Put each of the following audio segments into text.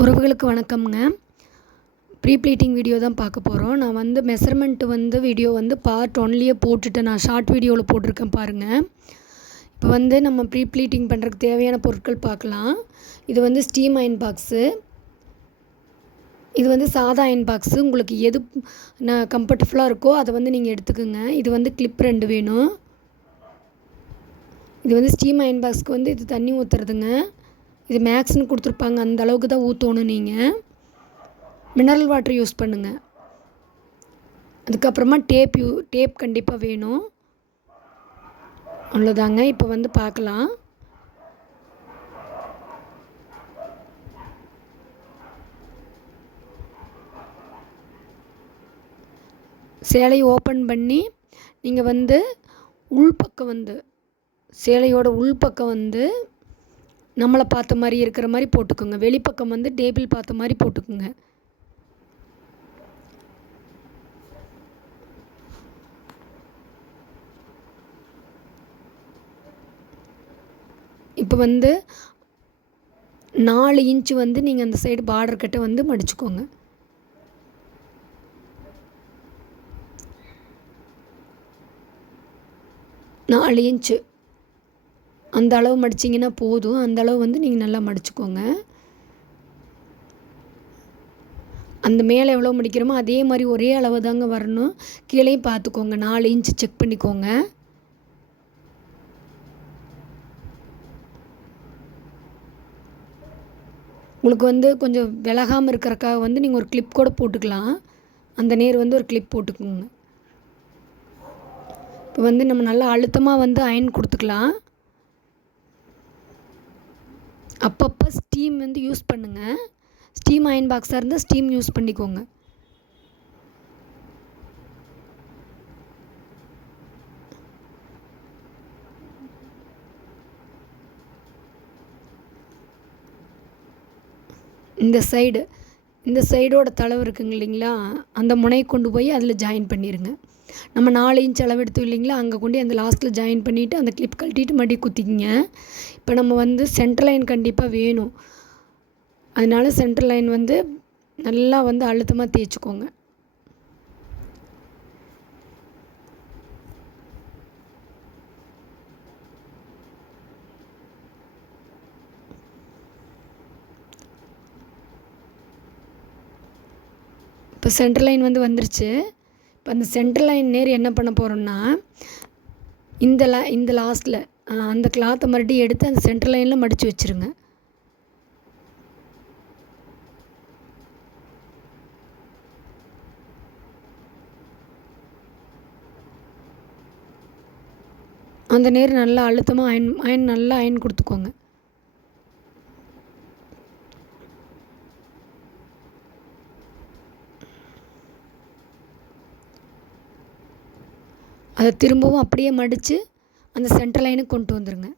உறவுகளுக்கு வணக்கம்ங்க. Pre pleating video தான் பார்க்க போகிறோம். நான் வந்து மெஷர்மெண்ட்டு வீடியோ பார்ட் 1லேயே போட்டுட்டு நான் ஷார்ட் வீடியோவில் போட்டிருக்கேன் பாருங்கள். இப்போ நம்ம ப்ரீ ப்ளீட்டிங் பண்ணுறதுக்கு தேவையான பொருட்கள் பார்க்கலாம். இது ஸ்டீம் அயன் பாக்ஸு. இது சாதா அயன் பாக்ஸு. உங்களுக்கு எது கம்ஃபர்டபுளாக இருக்கோ அதை நீங்கள் எடுத்துக்கோங்க. இது கிளிப் 2 வேணும். இது ஸ்டீம் அயன் பாக்ஸ்க்கு இது தண்ணி ஊற்றுறதுங்க. இது மேக்ஸ்னு கொடுத்துருப்பாங்க, அந்த அளவுக்கு தான் ஊற்றணும். நீங்கள் மினரல் வாட்டர் யூஸ் பண்ணுங்கள். அதுக்கப்புறமா டேப் கண்டிப்பாக வேணும். அவ்வளோதாங்க. இப்போ பார்க்கலாம். சேலையை ஓப்பன் பண்ணி நீங்கள் உள்பக்கம் சேலையோட உள்பக்கம் நம்மளை பார்த்த மாதிரி இருக்கிற மாதிரி போட்டுக்கோங்க. வெளிப்பக்கம் டேபிள் பார்த்த மாதிரி போட்டுக்கோங்க. இப்போ 4 இன்ச்சு நீங்கள் அந்த சைடு பார்டர் கட்டை மடிச்சுக்கோங்க. நாலு இன்ச்சு அந்த அளவு மடிச்சிங்கன்னா போதும். அந்த அளவு நீங்கள் நல்லா மடிச்சுக்கோங்க. அந்த மேலே எவ்வளோ மடிக்கிறோமோ அதே மாதிரி ஒரே அளவு தாங்க வரணும். கீழேயும் பார்த்துக்கோங்க. 4 இன்ச்சு செக் பண்ணிக்கோங்க. உங்களுக்கு கொஞ்சம் விலகாமல் இருக்கிறக்காக நீங்கள் ஒரு கிளிப் கூட போட்டுக்கலாம். அந்த நேர் ஒரு கிளிப் போட்டுக்கோங்க. இப்போ நம்ம நல்லா அழுத்தமாக அயன் கொடுத்துக்கலாம். அப்பப்போ ஸ்டீம் யூஸ் பண்ணுங்கள். ஸ்டீம் அயன் பாக்ஸாக இருந்தால் ஸ்டீம் யூஸ் பண்ணிக்கோங்க. இந்த சைடோட தளவு இருக்குங்க இல்லைங்களா, அந்த முனையை கொண்டு போய் அதில் ஜாயின் பண்ணிடுங்க. நம்ம 4 இன்ச் அளவு எடுத்தோம் இல்லைங்களா, அங்கே கொண்டு அந்த லாஸ்ட்டில் ஜாயின் பண்ணிவிட்டு அந்த கிளிப் கழட்டிட்டு மறுபடியும் குத்திக்கிங்க. இப்போ நம்ம சென்டர் லைன் கண்டிப்பாக வேணும். அதனால சென்டர் லைன் நல்லா அழுத்தமாக தேய்ச்சிக்கோங்க. இப்போ சென்டர் லைன் வந்துருச்சு. இப்போ அந்த சென்டர் லைன் நேர் என்ன பண்ண போகிறோம்னா, இந்த லாஸ்ட்டில் அந்த கிளாத்தை மறுபடியும் எடுத்து அந்த சென்டர் லைனில் மடித்து வச்சுருங்க. அந்த நேர் நல்லா அழுத்தமாக அயன் நல்லா அயன் கொடுத்துக்கோங்க. அதை திரும்பவும் அப்படியே மடித்து அந்த சென்டர் லைனுக்கு கொண்டு வந்துடுங்க.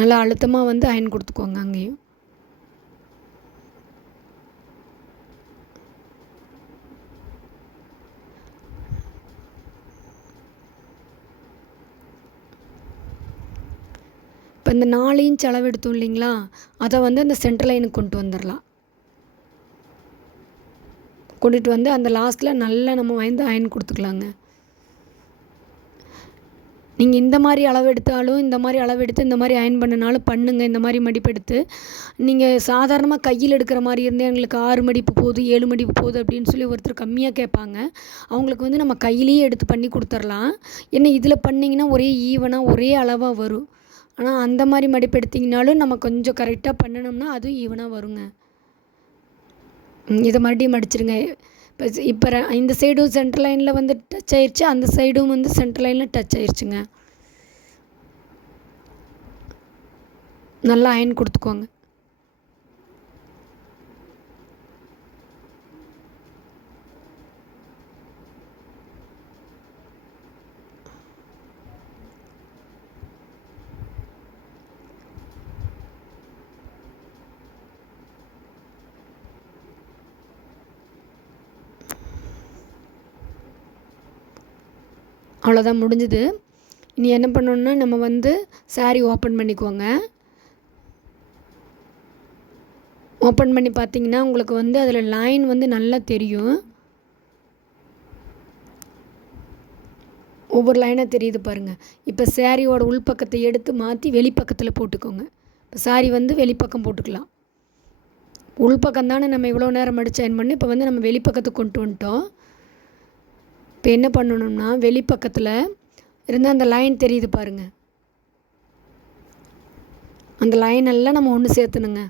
நல்லா அழுத்தமாக அயன் கொடுத்துக்கோங்க. அங்கேயும் இப்போ இந்த 4 இன்ச் அளவு எடுத்தோம் இல்லைங்களா, அதை அந்த சென்டர் லைனுக்கு கொண்டு வந்துடலாம். கொண்டுட்டு அந்த லாஸ்ட்டில் நல்லா நம்ம அயன் கொடுத்துக்கலாங்க. நீங்கள் இந்த மாதிரி அளவு எடுத்தாலும் இந்த மாதிரி அளவு எடுத்து இந்த மாதிரி அயன் பண்ணினாலும் பண்ணுங்கள். இந்த மாதிரி மடிப்பு எடுத்து நீங்கள் சாதாரணமாக கையில் எடுக்கிற மாதிரி இருந்தால் எங்களுக்கு 6 மடிப்பு போகுது 7 மடிப்பு போகுது அப்படின்னு சொல்லி ஒருத்தர் கம்மியாக கேட்பாங்க. அவங்களுக்கு நம்ம கையிலேயே எடுத்து பண்ணி கொடுத்துர்லாம். ஏன்னா இதில் பண்ணிங்கன்னா ஒரே ஈவனாக ஒரே அளவாக வரும். ஆனால் அந்த மாதிரி மடிப்பு எடுத்திங்கனாலும் நம்ம கொஞ்சம் கரெக்டாக பண்ணினோம்னா அதுவும் ஈவனாக வருங்க. இதை மறுபடியும் மடிச்சிருங்க. இப்போ இந்த சைடும் சென்டர் லைனில் டச் ஆயிடுச்சு, அந்த சைடும் சென்டர் லைனில் டச் ஆயிடுச்சுங்க. நல்லா அயன் கொடுத்துக்கோங்க. அவ்வளோதான் முடிஞ்சுது. இனி என்ன பண்ணணுன்னா நம்ம வந்து சாரீ ஓப்பன் பண்ணிக்குவோங்க. ஓப்பன் பண்ணி பார்த்திங்கன்னா உங்களுக்கு வந்து அதில் லைன் வந்து நல்லா தெரியும். ஒவ்வொரு லைனாக தெரியுது பாருங்கள். இப்போ சாரியோட உள்பக்கத்தை எடுத்து மாற்றி வெளிப்பக்கத்தில் போட்டுக்கோங்க. இப்போ சாரீ வந்து வெளிப்பக்கம் போட்டுக்கலாம். உள்பக்கம் தானே நம்ம இவ்வளோ நேரம் மடித்து அயன் பண்ணி இப்போ வந்து நம்ம வெளிப்பக்கத்துக்கு கொண்டு வந்துட்டோம். இப்போ என்ன பண்ணணும்னா வெளிப்பக்கத்தில் இருந்தால் அந்த லைன் தெரியுது பாருங்கள். அந்த லைன் எல்லாம் நம்ம ஒன்று சேர்த்துணுங்க.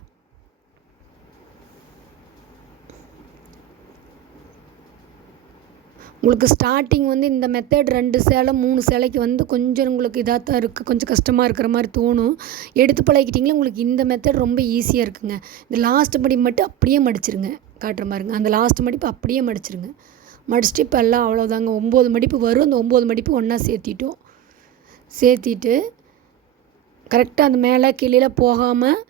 உங்களுக்கு ஸ்டார்டிங் வந்து இந்த மெத்தட் 2 சேலை 3 சேலைக்கு வந்து கொஞ்சம் உங்களுக்கு இதாக தான் இருக்குது, கொஞ்சம் கஷ்டமாக இருக்கிற மாதிரி தோணும். எடுத்து பழகிட்டிங்களா உங்களுக்கு இந்த மெத்தட் ரொம்ப ஈஸியாக இருக்குங்க. இந்த லாஸ்ட் மடிப்பு மட்டும் அப்படியே மடிச்சிருங்க. காட்டுற மாதிரிங்க அந்த லாஸ்ட் மடிப்பு அப்படியே மடிச்சிருங்க. மடிச்சுட்டு இப்போ எல்லாம் அவ்வளோதாங்க. 9 மடிப்பு வரும். அந்த 9 மடிப்பு ஒன்றா சேர்த்திட்டு கரெக்டாக அந்த மேலே கீழே போகாமல்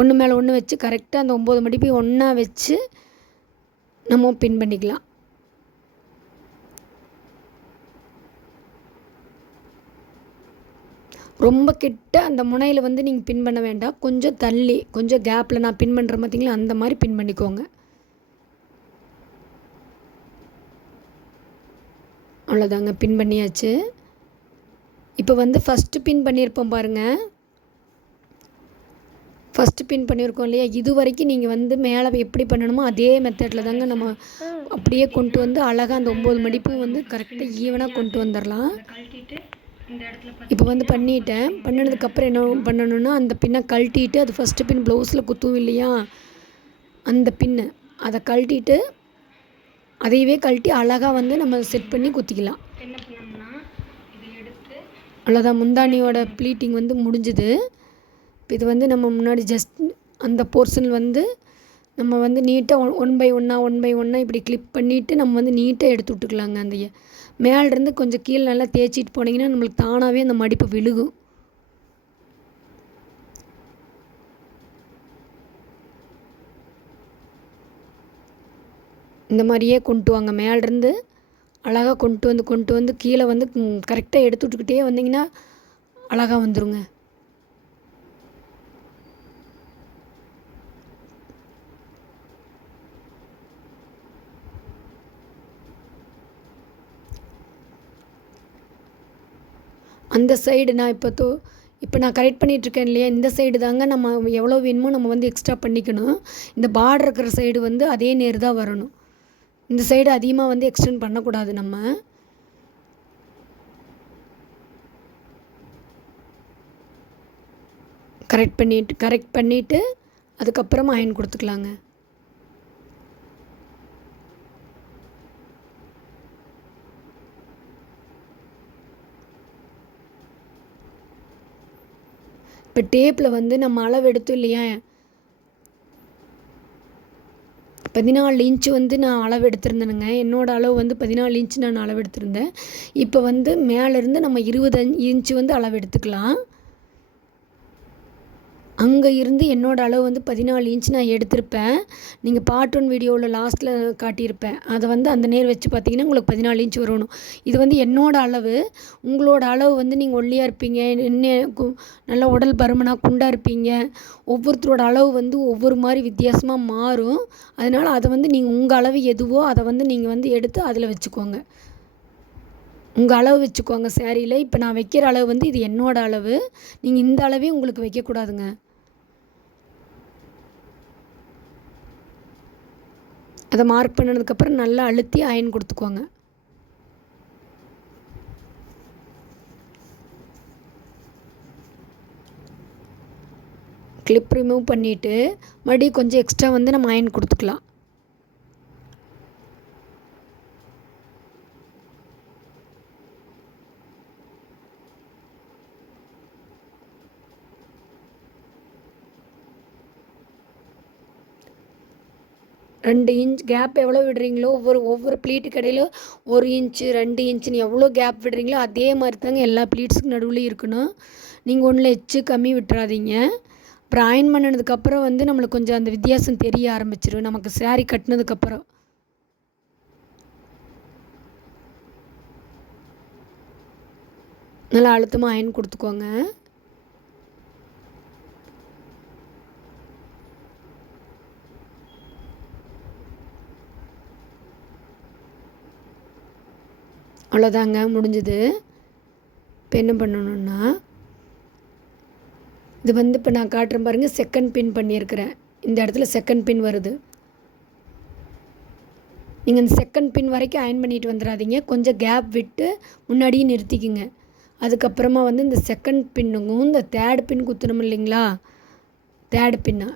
ஒன்று மேலே ஒன்று வச்சு கரெக்டாக அந்த 9 மடிப்பையும் ஒன்றா வச்சு நம்ம பின் பண்ணிக்கலாம். ரொம்ப கிட்ட அந்த முனையில் வந்து நீங்கள் பின் பண்ண வேண்டாம். கொஞ்சம் தள்ளி கொஞ்சம் கேப்பில் நான் பின் பண்ணுறேன் பார்த்தீங்களா, அந்த மாதிரி பின் பண்ணிக்கோங்க. அவ்வளோதாங்க, பின் பண்ணியாச்சு. இப்போ வந்து ஃபஸ்ட்டு பின் பண்ணியிருப்போம் பாருங்கள். ஃபஸ்ட்டு பின் பண்ணியிருக்கோம் இல்லையா, இது வரைக்கும் நீங்கள் வந்து மேலே எப்படி பண்ணணுமோ அதே மெத்தடில் தாங்க நம்ம அப்படியே கொண்டு வந்து அழகாக அந்த 9 மடிப்பும் வந்து கரெக்டாக ஈவனாக கொண்டு வந்துடலாம். இப்போ வந்து பண்ணினதுக்கப்புறம் என்ன பண்ணணுன்னா அந்த பின்னை கழட்டிட்டு அது ஃபஸ்ட்டு பின் ப்ளவுஸில் குத்தும் இல்லையா, அந்த பின்னு அதை கழட்டிட்டு அதையவே கழட்டி அழகாக வந்து நம்ம செட் பண்ணி குத்திக்கலாம். என்ன பண்ணோம்னா இதை எடுத்து அவ்வளோதான், முந்தானியோட ப்ளீட்டிங் வந்து முடிஞ்சுது. இப்போ இது வந்து நம்ம முன்னாடி ஜஸ்ட் அந்த போர்ஷன் வந்து நம்ம வந்து நீட்டாக ஒன் பை ஒன்னாக இப்படி கிளிப் பண்ணிவிட்டு நம்ம வந்து நீட்டாக எடுத்து விட்டுக்கலாங்க. அந்த மேலேருந்து கொஞ்சம் கீழே நல்லா தேய்ச்சிட்டு போனீங்கன்னா நம்மளுக்கு தானாகவே அந்த மடிப்பு விழுகும். இந்த மாதிரியே கொண்டு வாங்க. மேலேருந்து அழகாக கொண்டு வந்து கீழே வந்து கரெக்டாக எடுத்து விட்டுக்கிட்டே வந்தீங்கன்னா அழகாக வந்துடுங்க. அந்த சைடு நான் இப்போ நான் கரெக்ட் பண்ணிகிட்ருக்கேன் இல்லையா, இந்த சைடு தாங்க நம்ம எவ்வளோ வேணுமோ நம்ம வந்து எக்ஸ்ட்ரா பண்ணிக்கணும். இந்த பார்டர் இருக்கிற சைடு வந்து அதே நேர் தான் வரணும். இந்த சைடு அதிகமாக வந்து எக்ஸ்டெண்ட் பண்ணக்கூடாது. நம்ம கரெக்ட் பண்ணிவிட்டு அதுக்கப்புறமா அயன் கொடுத்துக்கலாங்க. இப்போ டேப்பில் வந்து நம்ம அளவு எடுத்தோம் இல்லையா, 14 இன்ச்சு வந்து நான் அளவு எடுத்திருந்தேனுங்க. என்னோடய அளவு வந்து 14 இன்ச்சு நான் அளவு எடுத்திருந்தேன். இப்போ வந்து மேலேருந்து நம்ம 20 இன்ச்சு வந்து அளவு எடுத்துக்கலாம். அங்கே இருந்து என்னோடய அளவு வந்து 14 இன்ச் நான் எடுத்திருப்பேன். நீங்கள் பார்ட் 1 வீடியோவில் லாஸ்ட்டில் காட்டியிருப்பேன். அதை வந்து அந்த நேர் வச்சு பார்த்தீங்கன்னா உங்களுக்கு 14 இன்ச் வரணும். இது வந்து என்னோடய அளவு. உங்களோட அளவு வந்து நீங்கள் ஒல்லியாக இருப்பீங்க, நல்லா உடல் பருமனாக குண்டாக இருப்பீங்க. ஒவ்வொருத்தரோட அளவு வந்து ஒவ்வொரு மாதிரி வித்தியாசமாக மாறும். அதனால் அதை வந்து நீங்கள் உங்கள் அளவு எதுவோ அதை வந்து நீங்கள் வந்து எடுத்து அதில் வச்சுக்கோங்க. உங்கள் அளவு வச்சுக்கோங்க சேரீயில். இப்போ நான் வைக்கிற அளவு வந்து இது என்னோடய அளவு. நீங்கள் இந்த அளவே உங்களுக்கு வைக்கக்கூடாதுங்க. அதை மார்க் பண்ணதுக்கப்புறம் நல்லா அழுத்தி அயன் கொடுத்துக்கோங்க. கிளிப் ரிமூவ் பண்ணிவிட்டு மறுபடியும் கொஞ்சம் எக்ஸ்ட்ரா வந்து நம்ம அயன் கொடுத்துக்கலாம். ரெண்டு இன்ச் கேப் எவ்வளோ விடுறீங்களோ ஒவ்வொரு ப்ளீட்டுக்கு இடையிலும் 1 இன்ச்சு 2 இன்ச்சுன்னு எவ்வளோ கேப் விடுறீங்களோ அதே மாதிரி தாங்க எல்லா ப்ளீட்ஸுக்கு நடுவில் இருக்கணும். நீங்கள் ஒன்றில் எச்சு கம்மி விட்டுறாதீங்க. அப்புறம் அயன் பண்ணினதுக்கப்புறம் வந்து நம்மளுக்கு கொஞ்சம் அந்த வித்தியாசம் தெரிய ஆரம்பிச்சிடும் நமக்கு சாரீ கட்டினதுக்கப்புறம். நல்லா அழுத்தமாக அயன் கொடுத்துக்கோங்க. அவ்வளோதாங்க, முடிஞ்சுது. இப்போ என்ன பண்ணணுன்னா, இது வந்து இப்போ நான் காட்டுறேன் பாருங்கள், செகண்ட் பின் பண்ணியிருக்கிறேன். இந்த இடத்துல செகண்ட் பின் வருது. நீங்கள் இந்த செகண்ட் பின் வரைக்கும் அயன் பண்ணிட்டு வந்துடாதீங்க. கொஞ்சம் கேப் விட்டு முன்னாடியே நிறுத்திக்கிங்க. அதுக்கப்புறமா வந்து இந்த செகண்ட் பின்னுக்கும் இந்த தேர்ட் பின் குத்தணும் இல்லைங்களா, தேர்டு பின்னா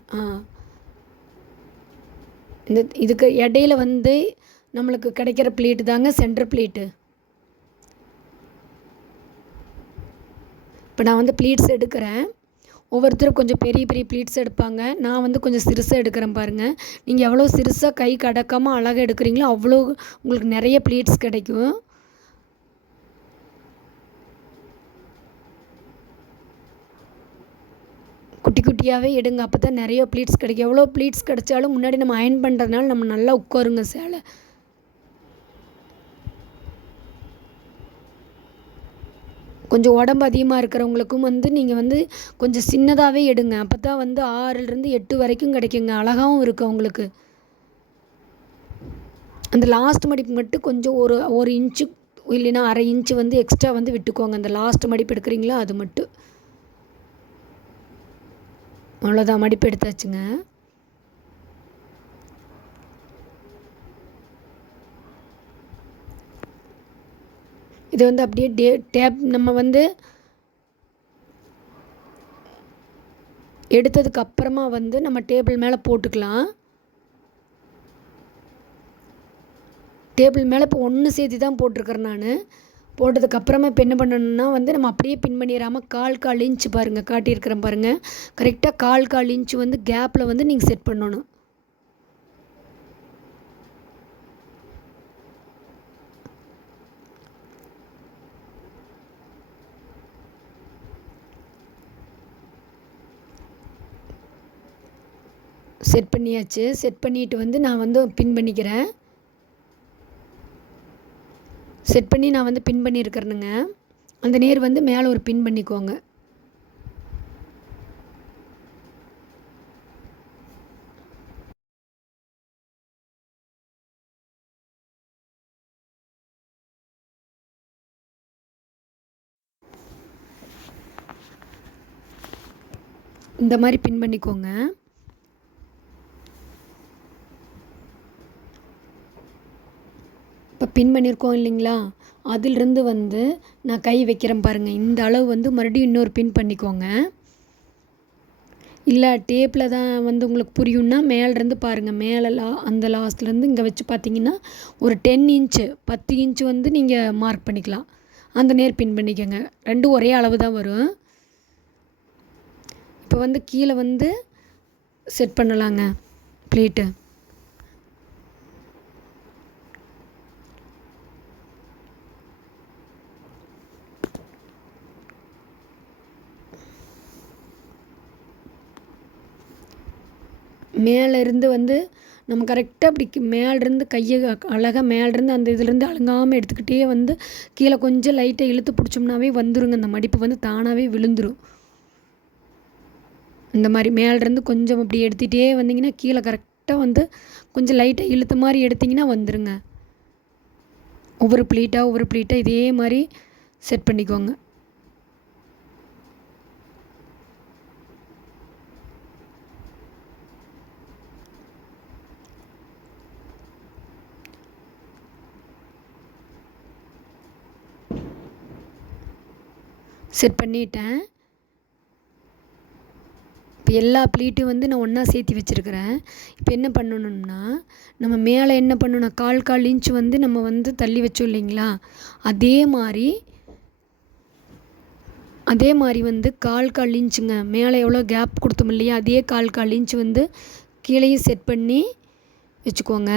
இந்த இதுக்கு இடையில வந்து நம்மளுக்கு கிடைக்கிற ப்ளீட்டு தாங்க சென்டர் ப்ளீட்டு. இப்போ நான் வந்து ப்ளீட்ஸ் எடுக்கிறேன். ஒவ்வொருத்தரும் கொஞ்சம் பெரிய பெரிய ப்ளீட்ஸ் எடுப்பாங்க. நான் வந்து கொஞ்சம் சிறுசாக எடுக்கிறேன் பாருங்கள். நீங்கள் எவ்வளோ சிறுசாக கை கடக்காமல் அழகாக எடுக்கிறீங்களோ அவ்வளோ உங்களுக்கு நிறைய ப்ளீட்ஸ் கிடைக்கும். குட்டி குட்டியாகவே எடுங்க, அப்போ தான் நிறைய ப்ளீட்ஸ் கிடைக்கும். எவ்வளோ ப்ளீட்ஸ் கிடைச்சாலும் முன்னாடி நம்ம அயன் பண்ணுறதுனால நம்ம நல்லா உட்காருங்க சேலை. கொஞ்சம் உடம்பு அதிகமாக இருக்கிறவங்களுக்கும் வந்து நீங்கள் வந்து கொஞ்சம் சின்னதாகவே எடுங்க. அப்போ தான் வந்து 6லேருந்து 8 வரைக்கும் கிடைக்குங்க. அழகாகவும் இருக்கும் உங்களுக்கு. அந்த லாஸ்ட் மடிப்பு மட்டும் கொஞ்சம் ஒரு இன்ச்சு இல்லைன்னா அரை இன்ச்சு வந்து எக்ஸ்ட்ரா வந்து விட்டுக்கோங்க. அந்த லாஸ்ட் மடிப்பு எடுக்கிறீங்களா அது மட்டும். அவ்வளோதான், மடிப்பு எடுத்தாச்சுங்க. இது வந்து அப்படியே டேப் நம்ம வந்து எடுத்ததுக்கு அப்புறமா வந்து நம்ம டேபிள் மேலே போட்டுக்கலாம். டேபிள் மேலே இப்போ ஒன்று சேர்த்து தான் போட்டிருக்கிறேன் நான். போட்டதுக்கப்புறமா இப்போ என்ன பண்ணணுன்னா வந்து நம்ம அப்படியே பின் பண்ணிடாமல் கால் இன்ச்சு பாருங்கள், காட்டியிருக்கிறேன் பாருங்கள். கரெக்டாக கால் இன்ச்சு வந்து கேப்பில் வந்து நீங்கள் செட் பண்ணணும். செட் பண்ணியாச்சு. செட் பண்ணிவிட்டு வந்து நான் வந்து பின் பண்ணிக்கிறேன். செட் பண்ணி நான் வந்து பின் பண்ணியிருக்கிறேனுங்க. அந்த நேர் வந்து மேலே ஒரு பின் பண்ணிக்கோங்க. இந்த மாதிரி பின் பண்ணிக்கோங்க. இப்போ பின் பண்ணியிருக்கோம் இல்லைங்களா, அதிலிருந்து வந்து நான் கை வைக்கிறேன் பாருங்கள். இந்த அளவு வந்து மறுபடியும் இன்னொரு பின் பண்ணிக்கோங்க. இல்லை டேப்பில் தான் வந்து உங்களுக்கு புரியும்னா மேலேருந்து பாருங்கள், மேலே அந்த லாஸ்ட்லேருந்து இங்கே வச்சு பார்த்தீங்கன்னா ஒரு 10 இன்ச்சு 10 இன்ச்சு வந்து நீங்கள் மார்க் பண்ணிக்கலாம். அந்த நேர் பின் பண்ணிக்கோங்க. ரெண்டும் ஒரே அளவு தான் வரும். இப்போ வந்து கீழே வந்து செட் பண்ணலாங்க ப்ளீட்டு. மேலேருந்து வந்து நம்ம கரெக்டாக அப்படி மேலேருந்து கையை அழகாக மேலேருந்து அந்த இதுலேருந்து அழுங்காமல் எடுத்துக்கிட்டே வந்து கீழே கொஞ்சம் லைட்டாக இழுத்து பிடிச்சோம்னாவே வந்துருங்க. அந்த மடிப்பு வந்து தானாகவே விழுந்துடும். இந்த மாதிரி மேலேருந்து கொஞ்சம் அப்படி எடுத்துகிட்டே வந்தீங்கன்னா கீழே கரெக்டாக வந்து கொஞ்சம் லைட்டாக இழுத்த மாதிரி எடுத்திங்கன்னா வந்துடுங்க. ஒவ்வொரு ப்ளீட்டாக இதே மாதிரி செட் பண்ணிக்கோங்க. செட் பண்ணிட்டேன். இப்போ எல்லா ப்ளீட்டும் வந்து நான் ஒன்றா சேர்த்து வச்சுருக்கிறேன். இப்போ என்ன பண்ணணும்னா நம்ம மேலே என்ன பண்ணணும், கால் இன்ச்சு வந்து நம்ம வந்து தள்ளி வச்சோம் இல்லைங்களா, அதே மாதிரி வந்து கால் இன்ச்சுங்க மேலே எவ்வளோ கேப் கொடுத்தோம் இல்லையா, அதே கால் இன்ச்சு வந்து கீழேயும் செட் பண்ணி வச்சுக்கோங்க.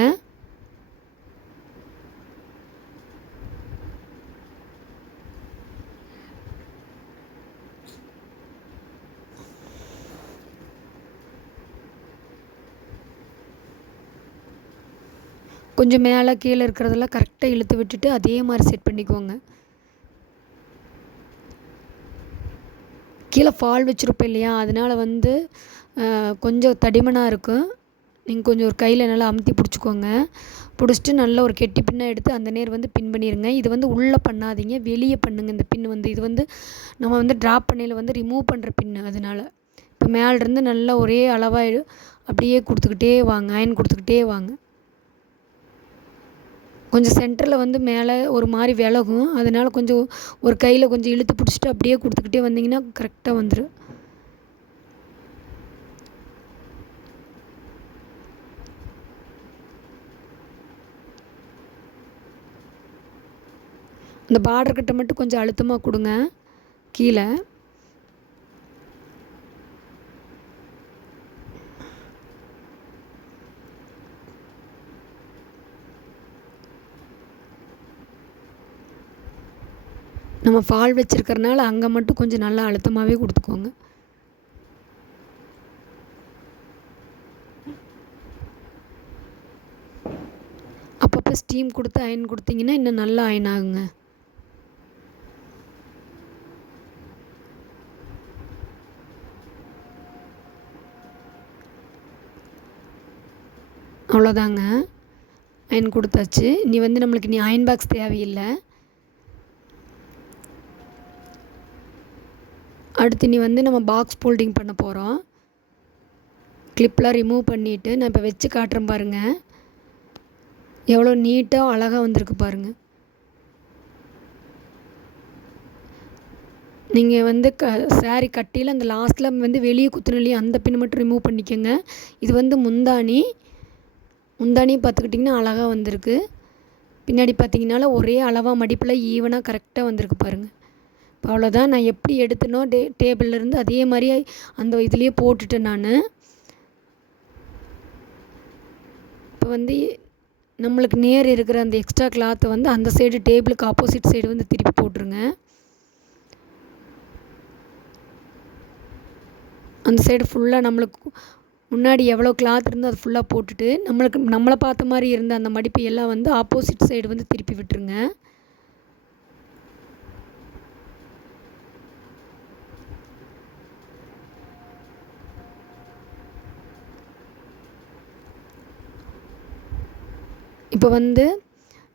கொஞ்சம் மேலே கீழே இருக்கிறதெல்லாம் கரெக்டாக இழுத்து விட்டுட்டு அதே மாதிரி செட் பண்ணிக்கோங்க. கீழே ஃபால் வச்சுருப்போம் இல்லையா, அதனால் வந்து கொஞ்சம் தடிமனாக இருக்கும். நீங்கள் கொஞ்சம் ஒரு கையில் நல்லா அமுத்தி பிடிச்சிக்கோங்க. பிடிச்சிட்டு நல்ல ஒரு கெட்டி பின்னாக எடுத்து அந்த நேர் வந்து பின் பண்ணிடுங்க. இது வந்து உள்ளே பண்ணாதீங்க, வெளியே பண்ணுங்கள். இந்த பின் வந்து இது வந்து நம்ம வந்து ட்ராப் பண்ணையில் வந்து ரிமூவ் பண்ணுற பின்னு. அதனால் இப்போ மேலேருந்து நல்லா ஒரே அளவாக அப்படியே கொடுத்துக்கிட்டே வாங்க, அயன் கொடுத்துக்கிட்டே வாங்க. கொஞ்சம் சென்டரில் வந்து மேலே ஒரு மாதிரி விலகும், அதனால் கொஞ்சம் ஒரு கையில் கொஞ்சம் இழுத்து பிடிச்சிட்டு அப்படியே கொடுத்துக்கிட்டே வந்தீங்கன்னா கரெக்டாக வந்துடும். இந்த பார்டர் கிட்ட மட்டும் கொஞ்சம் அழுத்தமாக கொடுங்க கீழே. நம்ம ஃபால் வச்சுருக்கறனால அங்கே மட்டும் கொஞ்சம் நல்லா அழுத்தமாகவே கொடுத்துக்கோங்க. அப்பப்போ ஸ்டீம் கொடுத்து அயன் கொடுத்தீங்கன்னா இன்னும் நல்லா அயன் ஆகுங்க. அவ்வளோதாங்க, அயன் கொடுத்தாச்சு. நம்மளுக்கு அயன் பாக்ஸ் தேவையில்லை. அடுத்து நம்ம பாக்ஸ் ஃபோல்டிங் பண்ண போகிறோம். கிளிப்லாம் ரிமூவ் பண்ணிவிட்டு நான் இப்போ வச்சு காட்டுறேன் பாருங்கள், எவ்வளோ நீட்டாக அழகாக வந்திருக்கு பாருங்கள். நீங்கள் வந்து சாரீ கட்டியில் அந்த லாஸ்ட்டில் வந்து வெளியே குத்துன இல்லையா, அந்த பின் மட்டும் ரிமூவ் பண்ணிக்கோங்க. இது வந்து முந்தானி பார்த்துக்கிட்டிங்கன்னா அழகாக வந்திருக்கு. பின்னாடி பார்த்திங்கனால ஒரே அளவாக மடிப்பில் ஈவனாக கரெக்டாக வந்திருக்கு பாருங்கள். இப்போ அவ்வளோதான். நான் எப்படி எடுத்தனோ டேபிள்லேருந்து அதே மாதிரி அந்த இதுலேயே போட்டுட்டேன் நான். இப்போ வந்து நம்மளுக்கு நேர் இருக்கிற அந்த எக்ஸ்ட்ரா கிளாத்தை வந்து அந்த சைடு டேபிளுக்கு ஆப்போசிட் சைடு வந்து திருப்பி போட்டுருங்க. அந்த சைடு ஃபுல்லாக நம்மளுக்கு முன்னாடி எவ்வளோ கிளாத் இருந்தோ அது ஃபுல்லாக போட்டுட்டு நம்மளை பார்த்த மாதிரி இருந்த அந்த மடிப்பு எல்லாம் வந்து ஆப்போசிட் சைடு வந்து திருப்பி விட்டுருங்க. இப்போ வந்து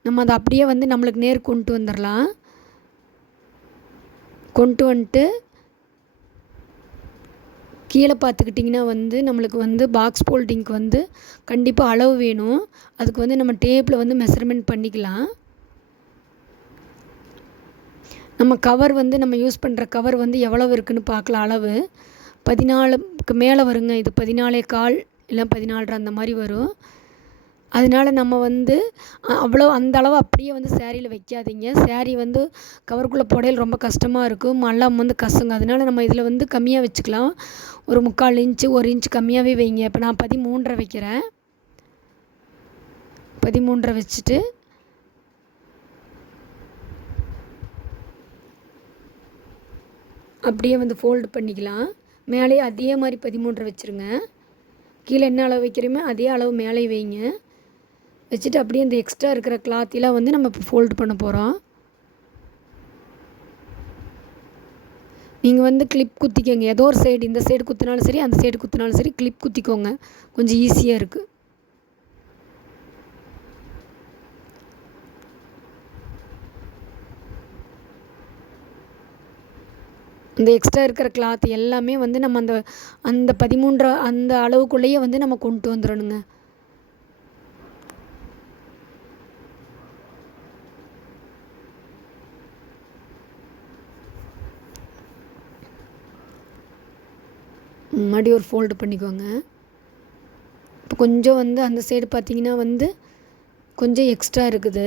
நம்ம அதை அப்படியே வந்து நம்மளுக்கு நேர் கொண்டு வந்துடலாம். கொண்டு வந்துட்டு கீழே பார்த்துக்கிட்டிங்கன்னா வந்து நம்மளுக்கு வந்து பாக்ஸ் ஃபோல்டிங்க்கு வந்து கண்டிப்பாக அளவு வேணும். அதுக்கு வந்து நம்ம டேப்பில் வந்து மெஷர்மெண்ட் பண்ணிக்கலாம். நம்ம கவர் வந்து நம்ம யூஸ் பண்ணுற கவர் வந்து எவ்வளவு இருக்குதுன்னு பார்க்கலாம். அளவு 14க்கு மேலே வருங்க. இது 14.25 இல்லை 14.5 அந்த மாதிரி வரும். அதனால் நம்ம வந்து அந்த அளவு அப்படியே வந்து சேரீயில் வைக்காதீங்க. சேரீ வந்து கவருக்குள்ளே போடையில் ரொம்ப கஷ்டமாக இருக்கும், மல்லம் வந்து கசங்க. அதனால் நம்ம இதில் வந்து கம்மியாக வச்சுக்கலாம். ஒரு 3/4 இன்ச்சு 1 இன்ச் கம்மியாகவே வைங்க. இப்போ நான் 13.5 வைக்கிறேன். 13.5 வச்சுட்டு அப்படியே வந்து ஃபோல்டு பண்ணிக்கலாம். மேலேயே அதே மாதிரி 13.5 வச்சுருங்க. கீழே என்ன அளவு வைக்கிறோமோ அதே அளவு மேலே வைங்க. வச்சுட்டு அப்படியே இந்த எக்ஸ்ட்ரா இருக்கிற கிளாத்தெல்லாம் வந்து நம்ம இப்போ ஃபோல்டு பண்ண போகிறோம். நீங்கள் வந்து கிளிப் குத்திக்கோங்க. ஏதோ ஒரு சைடு, இந்த சைடு குத்தினாலும் சரி அந்த சைடு குத்தினாலும் சரி கிளிப் குத்திக்கோங்க, கொஞ்சம் ஈஸியாக இருக்குது. இந்த எக்ஸ்ட்ரா இருக்கிற கிளாத் எல்லாமே வந்து நம்ம அந்த 13 அந்த அளவுக்குள்ளேயே வந்து நம்ம கொண்டு வந்துடணுங்க. மறுபடியும் ஒரு ஃபோல்டு பண்ணிக்கோங்க. இப்போ கொஞ்சம் வந்து அந்த சைடு பார்த்திங்கன்னா வந்து கொஞ்சம் எக்ஸ்ட்ரா இருக்குது.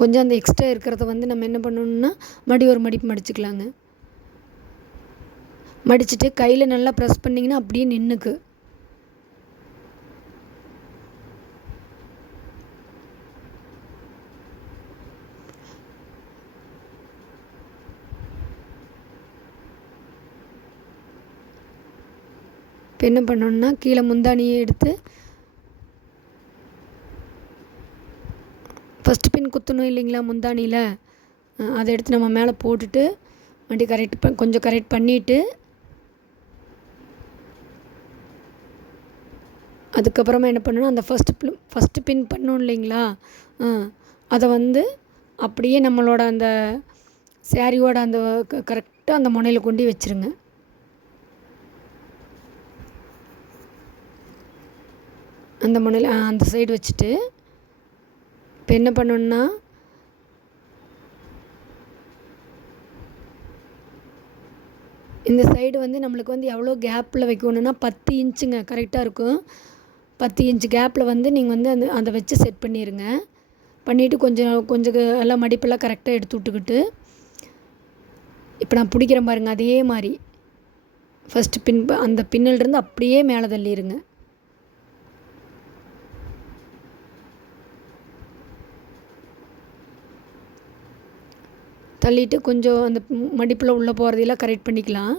கொஞ்சம் அந்த எக்ஸ்ட்ரா இருக்கிறத வந்து நம்ம என்ன பண்ணணும்னா மறுபடியும் ஒரு மடிப்பு மடிச்சுக்கலாங்க. மடிச்சுட்டு கையில் நல்லா ப்ரெஸ் பண்ணிங்கன்னா அப்படியே நின்றுக்கு. இப்போ என்ன பண்ணணுன்னா கீழே முந்தானியை எடுத்து ஃபஸ்ட்டு பின் குத்தணும் இல்லைங்களா முந்தானியில், அதை எடுத்து நம்ம மேலே போட்டுட்டு மறுபடியும் கொஞ்சம் கரெக்ட் பண்ணிவிட்டு அதுக்கப்புறமா என்ன பண்ணணும், அந்த ஃபஸ்ட்டு பின் பண்ணோம் இல்லைங்களா, அதை வந்து அப்படியே நம்மளோட அந்த சாரியோட அந்த கரெக்டாக அந்த முனையில் கொண்டு வச்சுருங்க. அந்த முனையில் அந்த சைடு வச்சுட்டு இப்போ என்ன பண்ணணுன்னா, இந்த சைடு வந்து நம்மளுக்கு வந்து எவ்வளோ கேப்பில் வைக்கணுன்னா 10 இன்ச்சுங்க கரெக்டாக இருக்கும். 10 இன்ச்சு கேப்பில் வந்து நீங்கள் வந்து அதை வச்சு செட் பண்ணிடுங்க. பண்ணிவிட்டு கொஞ்சம் எல்லாம் மடிப்பெல்லாம் கரெக்டாக எடுத்து விட்டுக்கிட்டு, இப்போ நான் பிடிக்கிறேன் பாருங்கள், அதே மாதிரி ஃபஸ்ட்டு பின் அந்த பின்னிலிருந்து அப்படியே மேலே தள்ளிடுங்க. தள்ளிட்டு கொஞ்சம் அந்த மடிப்பில் உள்ளே போகிறதெல்லாம் கரெக்ட் பண்ணிக்கலாம்.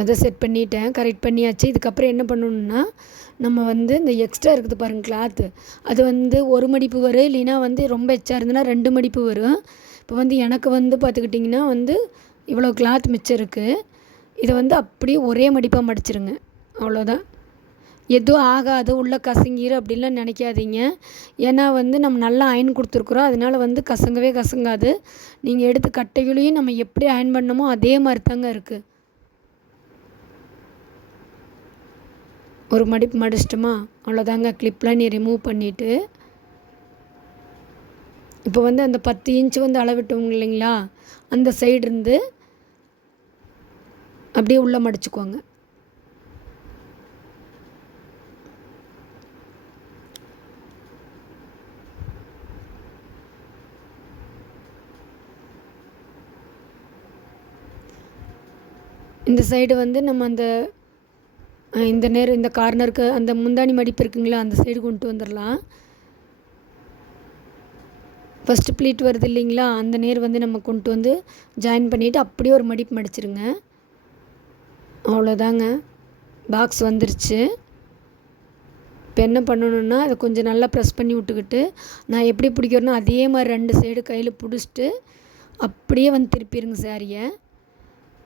அதை செட் பண்ணிட்டேன், கரெக்ட் பண்ணியாச்சு. இதுக்கப்புறம் என்ன பண்ணணுன்னா, நம்ம வந்து இந்த எக்ஸ்ட்ரா இருக்குது பாருங்கள் கிளாத்து, அது வந்து ஒரு மடிப்பு வரும், இல்லைன்னா வந்து ரொம்ப எச்சா இருந்ததுன்னா 2 மடிப்பு வரும். இப்போ வந்து எனக்கு வந்து பார்த்துக்கிட்டிங்கன்னா வந்து இவ்வளோ கிளாத் மிச்சம் இருக்குது. இதை வந்து அப்படியே ஒரே மடிப்பாக மடிச்சிருங்க, அவ்வளோதான். எதுவும் ஆகாது, உள்ளே கசங்கிரும் அப்படின்லாம் நினைக்காதீங்க. ஏன்னா வந்து நம்ம நல்லா அயன் கொடுத்துருக்குறோம், அதனால் வந்து கசங்காது. நீங்கள் எடுத்து கட்டைகளையும் நம்ம எப்படி அயன் பண்ணமோ அதே மாதிரி தாங்க இருக்குது. ஒரு மடிப்பு மடிச்சிட்டோமா, அவ்வளோதாங்க. கிளிப்லாம் நீ ரிமூவ் பண்ணிவிட்டு, இப்போ வந்து அந்த 10 இன்ச்சு வந்து அளவிட்டோங்க இல்லைங்களா, அந்த சைடு இருந்து அப்படியே உள்ளே மடிச்சுக்கோங்க. இந்த சைடு வந்து நம்ம இந்த கார்னருக்கு அந்த முந்தானி மடிப்பு இருக்குங்களா, அந்த சைடு கொண்டு வந்துடலாம். ஃபஸ்ட்டு ப்ளீட் வருது இல்லைங்களா, அந்த நேர் வந்து நம்ம கொண்டு வந்து ஜாயின் பண்ணிவிட்டு அப்படியே ஒரு மடிப்பு மடிச்சிருங்க. அவ்வளோதாங்க, பாக்ஸ் வந்துருச்சு. இப்போ என்ன பண்ணணுன்னா, அதை கொஞ்சம் நல்லா ப்ரெஸ் பண்ணி விட்டுக்கிட்டு, நான் எப்படி பிடிக்கிறேனோ அதே மாதிரி 2 சைடு கையில் பிடிச்சிட்டு அப்படியே வந்து திருப்பிடுங்க சாரியை.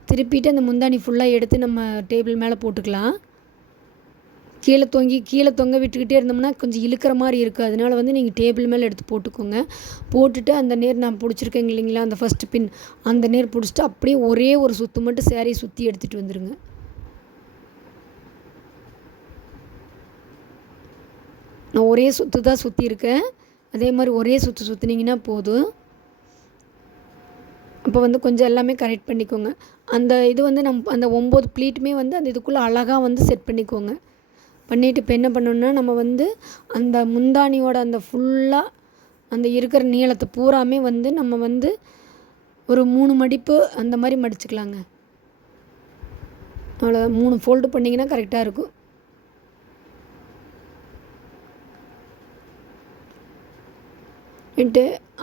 திருப்பிட்டு அந்த முந்தானி ஃபுல்லாக எடுத்து நம்ம டேபிள் மேலே போட்டுக்கலாம். கீழே தொங்க விட்டுக்கிட்டே இருந்தோம்னா கொஞ்சம் இழுக்கிற மாதிரி இருக்குது, அதனால் வந்து நீங்கள் டேபிள் மேலே எடுத்து போட்டுக்கோங்க. போட்டுட்டு அந்த நேர் நான் பிடிச்சிருக்கேங்க இல்லைங்களா, அந்த ஃபஸ்ட்டு பின் அந்த நேர் பிடிச்சிட்டு அப்படியே ஒரே ஒரு சுற்று மட்டும் சாரியை சுற்றி எடுத்துகிட்டு வந்துடுங்க. நான் ஒரே சுற்று தான் சுற்றியிருக்கேன், அதே மாதிரி ஒரே சுற்றினீங்கன்னா போதும். அப்போ வந்து கொஞ்சம் எல்லாமே கரெக்ட் பண்ணிக்கோங்க. அந்த இது வந்து அந்த 9 ப்ளீட்டுமே வந்து அந்த இதுக்குள்ளே அழகாக வந்து செட் பண்ணிக்கோங்க. பண்ணிவிட்டு இப்போ என்ன பண்ணணுன்னா, நம்ம வந்து அந்த முந்தானியோட அந்த ஃபுல்லாக அந்த இருக்கிற நீளத்தை பூராமே வந்து நம்ம வந்து ஒரு 3 மடிப்பு அந்த மாதிரி மடிச்சுக்கலாங்க. அவ்வளோ 3 ஃபோல்டு பண்ணிங்கன்னா கரெக்டாக இருக்கும்.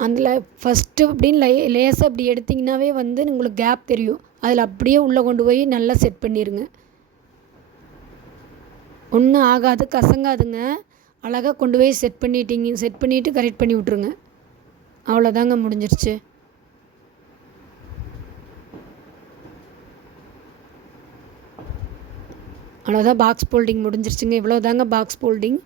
அதில் ஃபஸ்ட்டு அப்படின்னு லேசாக அப்படி எடுத்திங்கனாவே வந்து உங்களுக்கு கேப் தெரியும், அதில் அப்படியே உள்ளே கொண்டு போய் நல்லா செட் பண்ணிடுங்க. ஒன்றும் ஆகாது, கசங்காதுங்க. அழகாக கொண்டு போய் செட் பண்ணிவிட்டு கரெக்ட் பண்ணி விட்ருங்க. அவ்வளோதாங்க, முடிஞ்சிருச்சு. அவ்வளோதான், பாக்ஸ் ஃபோல்டிங் முடிஞ்சிருச்சுங்க. இவ்வளோ தாங்க பாக்ஸ் ஃபோல்டிங்.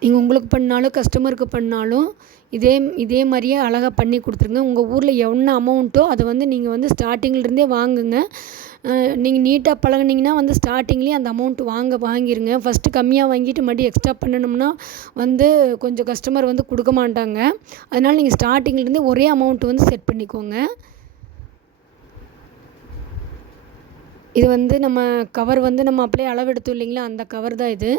நீங்கள் உங்களுக்கு பண்ணாலும் கஸ்டமருக்கு பண்ணாலும் இதே மாதிரியே அழகாக பண்ணி கொடுத்துருங்க. உங்கள் ஊரில் என்ன அமௌண்ட்டோ அதை வந்து நீங்கள் வந்து ஸ்டார்டிங்கிலேருந்தே வாங்குங்க. நீங்கள் நீட்டாக பழகுனீங்கன்னா வந்து ஸ்டார்டிங்லேயே அந்த அமௌண்ட்டு வாங்கிடுங்க. ஃபஸ்ட்டு கம்மியாக வாங்கிட்டு மறுபடியும் எக்ஸ்ட்ரா பண்ணணும்னா வந்து கொஞ்சம் கஸ்டமர் வந்து கொடுக்க மாட்டாங்க. அதனால் நீங்கள் ஸ்டார்டிங்லேருந்தே ஒரே அமௌண்ட்டு வந்து செட் பண்ணிக்கோங்க. இது வந்து நம்ம கவர் வந்து நம்ம அப்படியே அளவெடுத்தோம் இல்லைங்களா, அந்த கவர் தான் இது.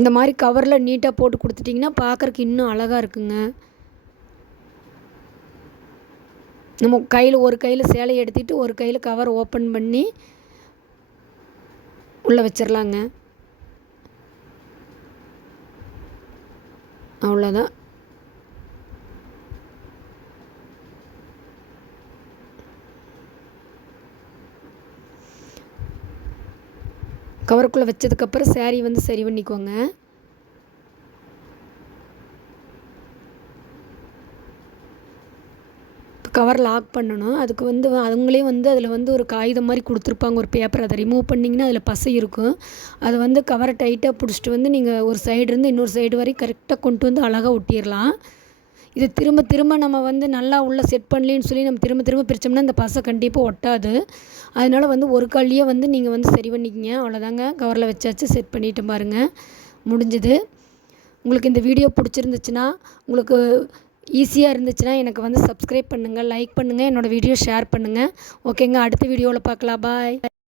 இந்த மாதிரி கவரில் நீட்டாக போட்டு கொடுத்துட்டிங்கன்னா பார்க்குறக்கு இன்னும் அழகாக இருக்குங்க. நம்ம ஒரு கையில் சேலையை எடுத்துகிட்டு ஒரு கையில் கவர் ஓப்பன் பண்ணி உள்ளே வச்சிடலாங்க. அவ்வளோதான். கவருக்குள்ளே வச்சதுக்கப்புறம் சாரீ வந்து சரி பண்ணிக்கோங்க. கவர் லாக் பண்ணணும். அதுக்கு வந்து அவங்களே வந்து அதில் வந்து ஒரு காகிதம் மாதிரி கொடுத்துருப்பாங்க, ஒரு பேப்பர். அதை ரிமூவ் பண்ணிங்கன்னா அதில் பசை இருக்கும். அதை வந்து கவரை டைட்டாக பிடிச்சிட்டு வந்து நீங்கள் ஒரு சைடுலேருந்து இன்னொரு சைடு வரைக்கும் கரெக்டாக கொண்டு வந்து அழகாக ஒட்டிடலாம். இது திரும்ப திரும்ப நம்ம வந்து நல்லா உள்ளே செட் பண்ணலேன்னு சொல்லி நம்ம திரும்ப திரும்ப பிரித்தோம்னா இந்த பசை கண்டிப்பாக ஒட்டாது. அதனால் வந்து ஒரு கால்லையே வந்து நீங்கள் வந்து சரி பண்ணிக்கிங்க. அவ்வளோதாங்க, கவரில் வச்சாச்சு, செட் பண்ணிட்டு பாருங்கள், முடிஞ்சுது. உங்களுக்கு இந்த வீடியோ பிடிச்சிருந்துச்சுன்னா, உங்களுக்கு ஈஸியாக இருந்துச்சுன்னா எனக்கு வந்து சப்ஸ்கிரைப் பண்ணுங்கள், லைக் பண்ணுங்கள், என்னோடய வீடியோ ஷேர் பண்ணுங்கள். ஓகேங்க, அடுத்த வீடியோவில் பார்க்கலாம். பாய்.